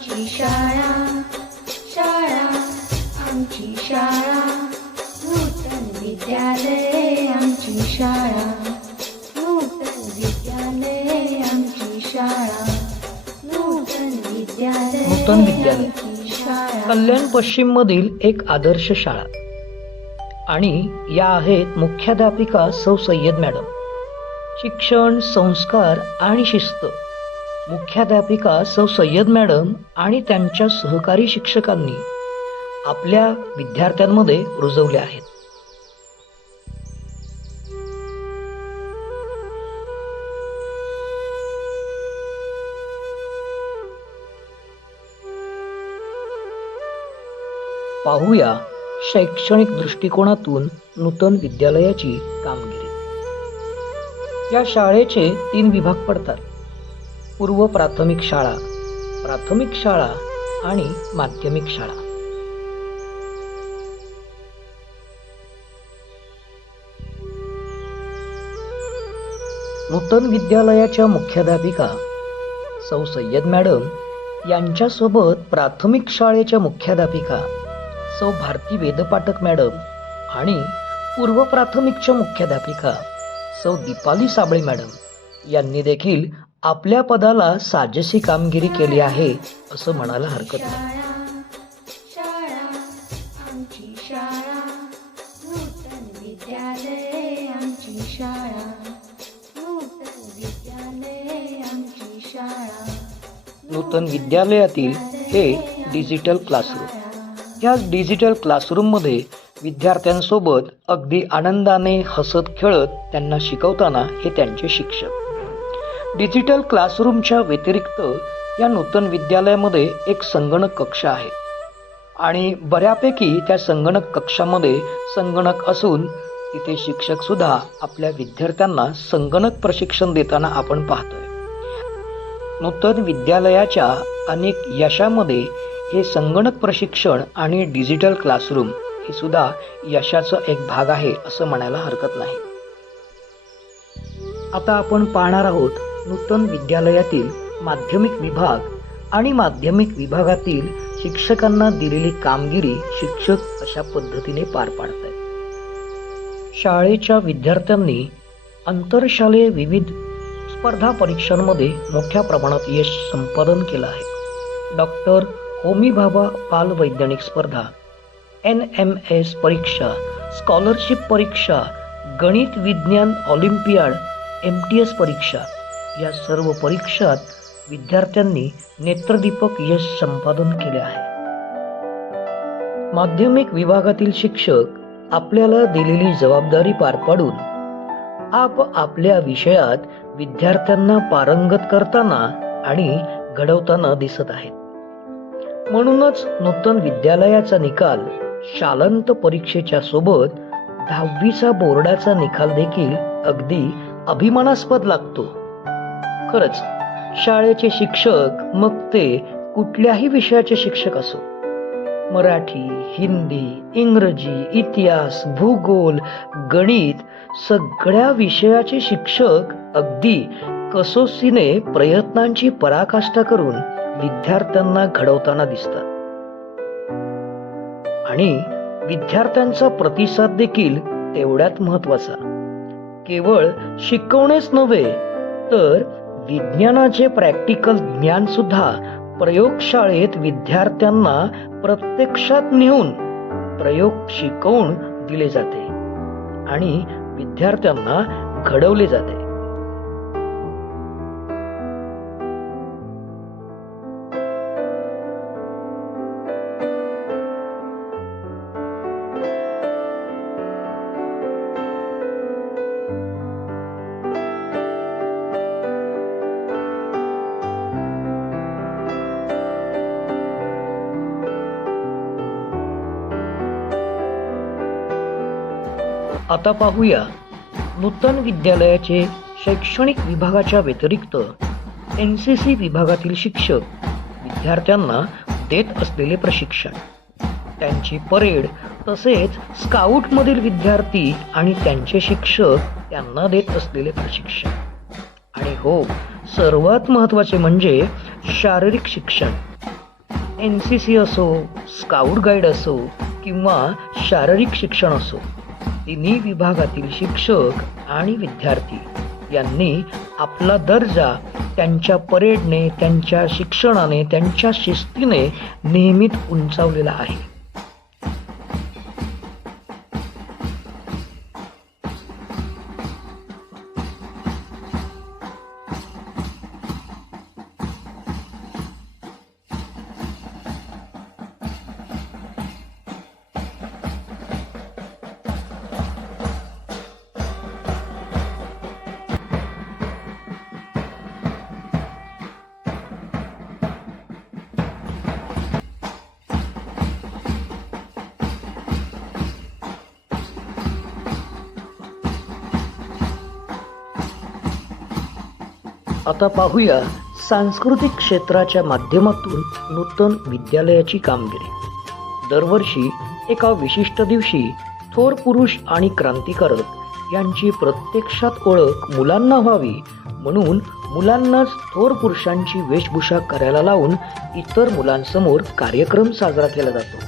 आमची शाळा शाळा आमची शाळा. नूतन विद्यालय आमची शाळा. नूतन विद्यालय आमची शाळा. नूतन विद्यालय नूतन विद्यालय. कल्याण पश्चिम मधील एक आदर्श शाळा. आणि या आहेत मुख्याध्यापिका सौ सय्यद मॅडम. शिक्षण संस्कार आणि शिस्त. मुख्याध्यापिका सौ सय्यद मॅडम आणि त्यांच्या सहकारी शिक्षकांनी आपल्या विद्यार्थ्यांमध्ये रुजवल्या आहेत. पाहूया शैक्षणिक दृष्टिकोनातून नूतन विद्यालयाची कामगिरी. या शाळेचे तीन विभाग पडतात. पूर्व प्राथमिक शाळा प्राथमिक शाळा आणि माध्यमिक शाळा. नूतन विद्यालयाच्या मुख्याध्यापिका सौ सय्यद मॅडम यांच्यासोबत प्राथमिक शाळेच्या मुख्याध्यापिका सौ भारती वेदपाठक मॅडम आणि पूर्व प्राथमिकच्या मुख्याध्यापिका सौ दीपाली साबळे मॅडम यांनी देखील आपल्या पदाला साजेशी कामगिरी केली आहे असं म्हणायला हरकत नाही. नूतन विद्यालयातील हे डिजिटल क्लासरूम या डिजिटल क्लासरूममध्ये विद्यार्थ्यांसोबत अगदी आनंदाने हसत खेळत त्यांना शिकवताना हे त्यांचे शिक्षक. डिजिटल क्लासरूमच्या व्यतिरिक्त या नूतन विद्यालयामध्ये एक संगणक कक्ष आहे. आणि बऱ्यापैकी त्या संगणक कक्षामध्ये संगणक असून तिथे शिक्षक सुद्धा आपल्या विद्यार्थ्यांना संगणक प्रशिक्षण देताना आपण पाहतोय. नूतन विद्यालयाच्या अनेक यशामध्ये हे संगणक प्रशिक्षण आणि डिजिटल क्लासरूम हे सुद्धा यशाचा एक भाग आहे असं म्हणायला हरकत नाही. आता आपण पाहणार आहोत नूतन विद्यालयातील माध्यमिक विभाग आणि माध्यमिक विभागातील शिक्षकांना दिलेली कामगिरी शिक्षक अशा पद्धतीने पार पाडत आहेत शाळेच्या विद्यार्थ्यांनी आंतरशालेय विविध स्पर्धा परीक्षांमध्ये मोठ्या प्रमाणात यश संपादन केलं आहे. डॉक्टर होमीभाबा बाल वैज्ञानिक स्पर्धा एन एम एस परीक्षा स्कॉलरशिप परीक्षा गणित विज्ञान ऑलिम्पियाड एम टी एस परीक्षा या सर्व परीक्षात विद्यार्थ्यांनी नेत्रदीपक यश संपादन केले आहे. माध्यमिक विभागातील शिक्षक आपल्याला दिलेली जबाबदारी पार पाडून आप आपल्या विषयात विद्यार्थ्यांना पारंगत करताना आणि घडवताना दिसत आहेत. म्हणूनच नूतन विद्यालयाचा निकाल शालांत परीक्षेच्या सोबत दहावीचा बोर्डाचा निकाल देखील अगदी अभिमानास्पद लागतो. खरंच शाळेचे शिक्षक मग ते कुठल्याही विषयाचे शिक्षक असो. मराठी हिंदी इंग्रजी इतिहास भूगोल गणित सगळ्या विषयाचे शिक्षक अगदी कसोसीने प्रयत्नांची पराकाष्ठा करून विद्यार्थ्यांना घडवताना दिसतात. आणि विद्यार्थ्यांचा प्रतिसाद देखील तेवढ्यात महत्त्वाचा केवळ शिकवणेच नव्हे तर विज्ञानाचे प्रॅक्टिकल ज्ञान सुद्धा प्रयोगशाळेत विद्यार्थ्यांना प्रत्यक्षात नेऊन प्रयोग शिकवून दिले जाते आणि विद्यार्थ्यांना घडवले जाते. आता पाहूया. नूतन विद्यालयाचे शैक्षणिक विभागाच्या व्यतिरिक्त एन सी सी विभागातील शिक्षक विद्यार्थ्यांना देत असलेले प्रशिक्षण. त्यांची परेड तसेच स्काउटमधील विद्यार्थी आणि त्यांचे शिक्षक त्यांना देत असलेले प्रशिक्षण. आणि हो सर्वात महत्त्वाचे म्हणजे शारीरिक शिक्षण. एन सी सी असो स्काउट गाईड असो किंवा शारीरिक शिक्षण असो तिन्ही विभागातील शिक्षक आणि विद्यार्थी यांनी आपला दर्जा त्यांच्या परेडने त्यांच्या शिक्षणाने त्यांच्या शिस्तीने नेहमीच उंचावलेला आहे. आता पाहूया सांस्कृतिक क्षेत्राच्या माध्यमातून नूतन विद्यालयाची कामगिरी. दरवर्षी एका विशिष्ट दिवशी थोर पुरुष आणि क्रांतिकारक यांची प्रत्यक्षात ओळख मुलांना व्हावी म्हणून मुलांनाच थोर पुरुषांची वेशभूषा करायला लावून इतर मुलांसमोर कार्यक्रम साजरा केला जातो.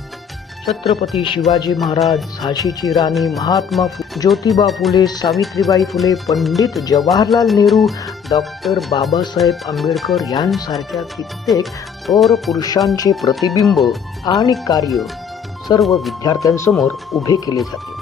छत्रपती शिवाजी महाराज झाशीची राणी महात्मा फु ज्योतिबा फुले सावित्रीबाई फुले पंडित जवाहरलाल नेहरू डॉक्टर बाबासाहेब आंबेडकर यांसारख्या कित्येक थोर पुरुषांचे प्रतिबिंब आणि कार्य सर्व विद्यार्थ्यांसमोर उभे केले जाते.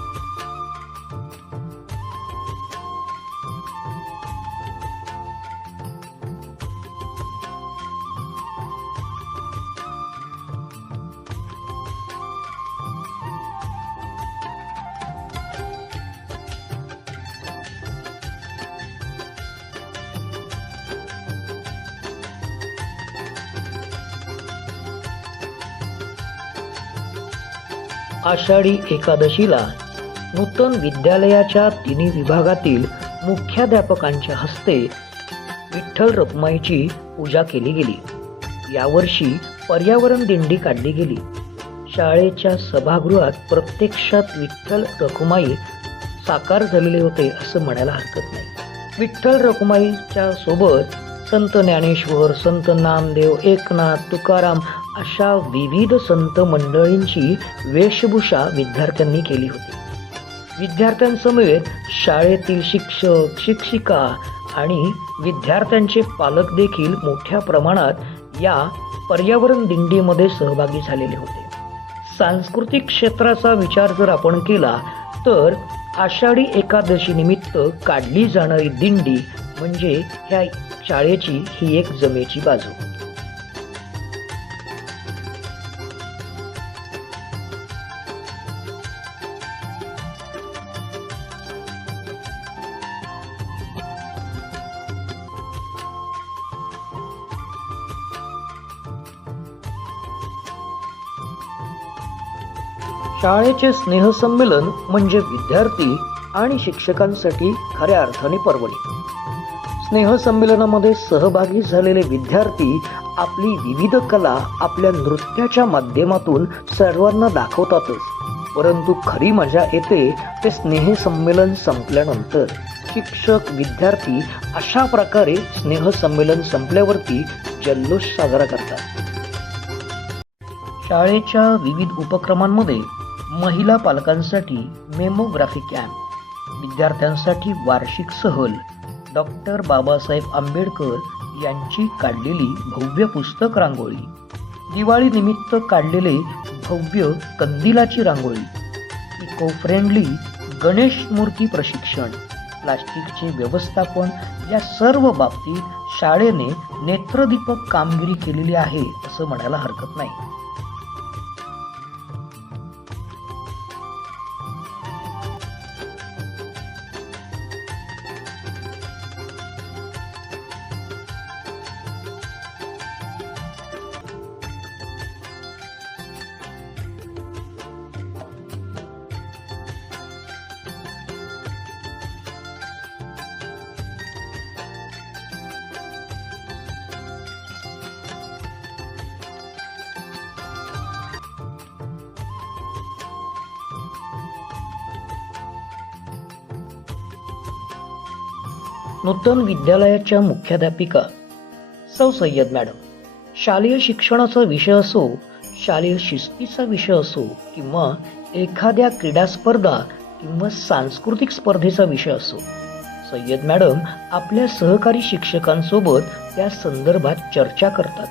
आषाढी एकादशीला नूतन विद्यालयाच्या तिन्ही विभागातील मुख्याध्यापकांच्या हस्ते विठ्ठल रखुमाईची पूजा केली गेली. यावर्षी पर्यावरण दिंडी काढली गेली. शाळेच्या सभागृहात प्रत्यक्षात विठ्ठल रखुमाई साकार झालेले होते असं म्हणायला हरकत नाही. विठ्ठल रखुमाईच्या सोबत संत ज्ञानेश्वर संत नामदेव एकनाथ तुकाराम अशा विविध संत मंडळींची वेशभूषा विद्यार्थ्यांनी केली होती. विद्यार्थ्यांसमवेत शाळेतील शिक्षक शिक्षिका आणि विद्यार्थ्यांचे पालक देखील मोठ्या प्रमाणात या पर्यावरण दिंडीमध्ये सहभागी झालेले होते. सांस्कृतिक क्षेत्राचा विचार जर आपण केला तर आषाढी एकादशीनिमित्त काढली जाणारी दिंडी म्हणजे ह्या शाळेची ही एक जमेची बाजू. शाळेचे स्नेहसंमेलन म्हणजे विद्यार्थी आणि शिक्षकांसाठी खऱ्या अर्थाने पर्वणी. स्नेहसंमेलनामध्ये सहभागी झालेले विद्यार्थी आपली विविध कला आपल्या नृत्याच्या माध्यमातून सर्वांना दाखवतातच. परंतु खरी मजा येते ते स्नेहसंमेलन संपल्यानंतर. शिक्षक विद्यार्थी अशा प्रकारे स्नेहसंमेलन संपल्यावरती जल्लोष साजरा करतात. शाळेच्या विविध उपक्रमांमध्ये महिला पालकांसाठी मेमोग्राफी कॅम्प. विद्यार्थ्यांसाठी वार्षिक सहल. डॉक्टर बाबासाहेब आंबेडकर यांची काढलेली भव्य पुस्तक रांगोळी. दिवाळीनिमित्त काढलेले भव्य कंदिलाची रांगोळी. इको फ्रेंडली गणेश मूर्ती प्रशिक्षण. प्लास्टिकचे व्यवस्थापन या सर्व बाबतीत शाळेने नेत्रदीपक कामगिरी केलेली आहे असं म्हणायला हरकत नाही. नूतन विद्यालयाच्या मुख्याध्यापिका. सौ सय्यद मॅडम शालेय शिक्षणाचा विषय असो शालेय शिस्तीचा विषय असो किंवा एखाद्या क्रीडा स्पर्धा किंवा सांस्कृतिक स्पर्धेचा विषय असो. सय्यद मॅडम आपल्या सहकारी शिक्षकांसोबत त्या संदर्भात चर्चा करतात.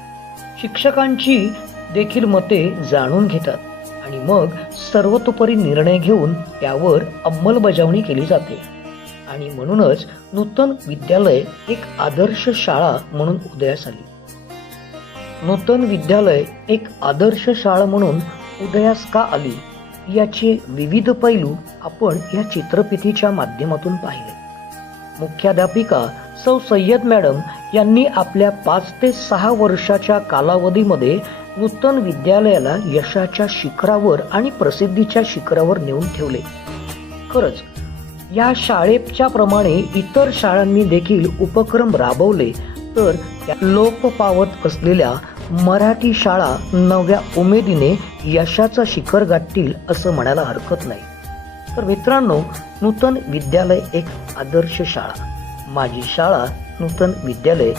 शिक्षकांची देखील मते जाणून घेतात आणि मग सर्वतोपरी निर्णय घेऊन त्यावर अंमलबजावणी केली जाते. आणि म्हणूनच नूतन विद्यालय एक आदर्श शाळा म्हणून उदयास आली. नूतन विद्यालय एक आदर्श शाळा म्हणून उदयास का आली याचे विविध पैलू आपण या चित्रफितीच्या माध्यमातून पाहिले. मुख्याध्यापिका सौ सय्यद मॅडम यांनी आपल्या पाच ते सहा वर्षाच्या कालावधीमध्ये नूतन विद्यालयाला यशाच्या शिखरावर आणि प्रसिद्धीच्या शिखरावर नेऊन ठेवले. खरंच या शाळेच्या प्रमाणे इतर शाळांनी देखील उपक्रम राबवले तर त्या लोप पावत असलेल्या मराठी शाळा नव्या उमेदीने यशाचं शिखर गाठतील असं म्हणायला हरकत नाही. तर मित्रांनो नूतन विद्यालय एक आदर्श शाळा. माझी शाळा नूतन विद्यालय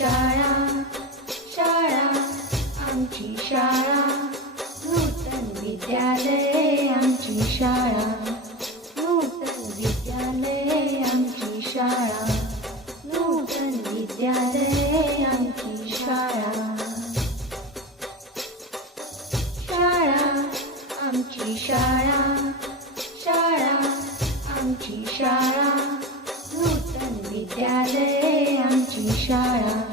शाळा शाळा आमची शाळा नूतन विद्यालय आमची शाळा. नूतन विद्यालय आमची शाळा. नूतन विद्यालय आमची शाळा. शाळा आमची शाळा. शाळा आमची शाळा. नूतन विद्यालय आमची शाळा.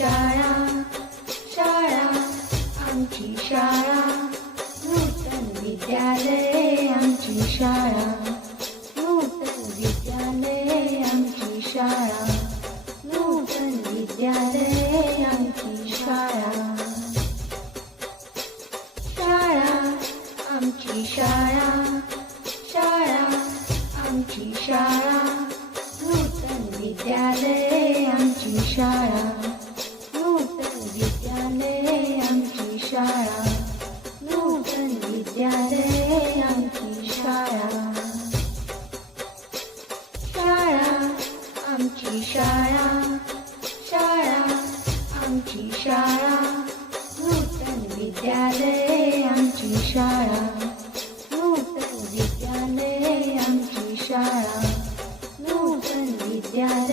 शाळा शाळा आमची शाळा नूतन विद्यालय आमची शाळा. शाळा. नूतन विद्यालय आमची शाळा. शाळा आमची शाळा. शाळा आमची शाळा. नूतन विद्यालय आमची शाळा. नूतन विद्यालय आमची शाळा. नूतन विद्यालय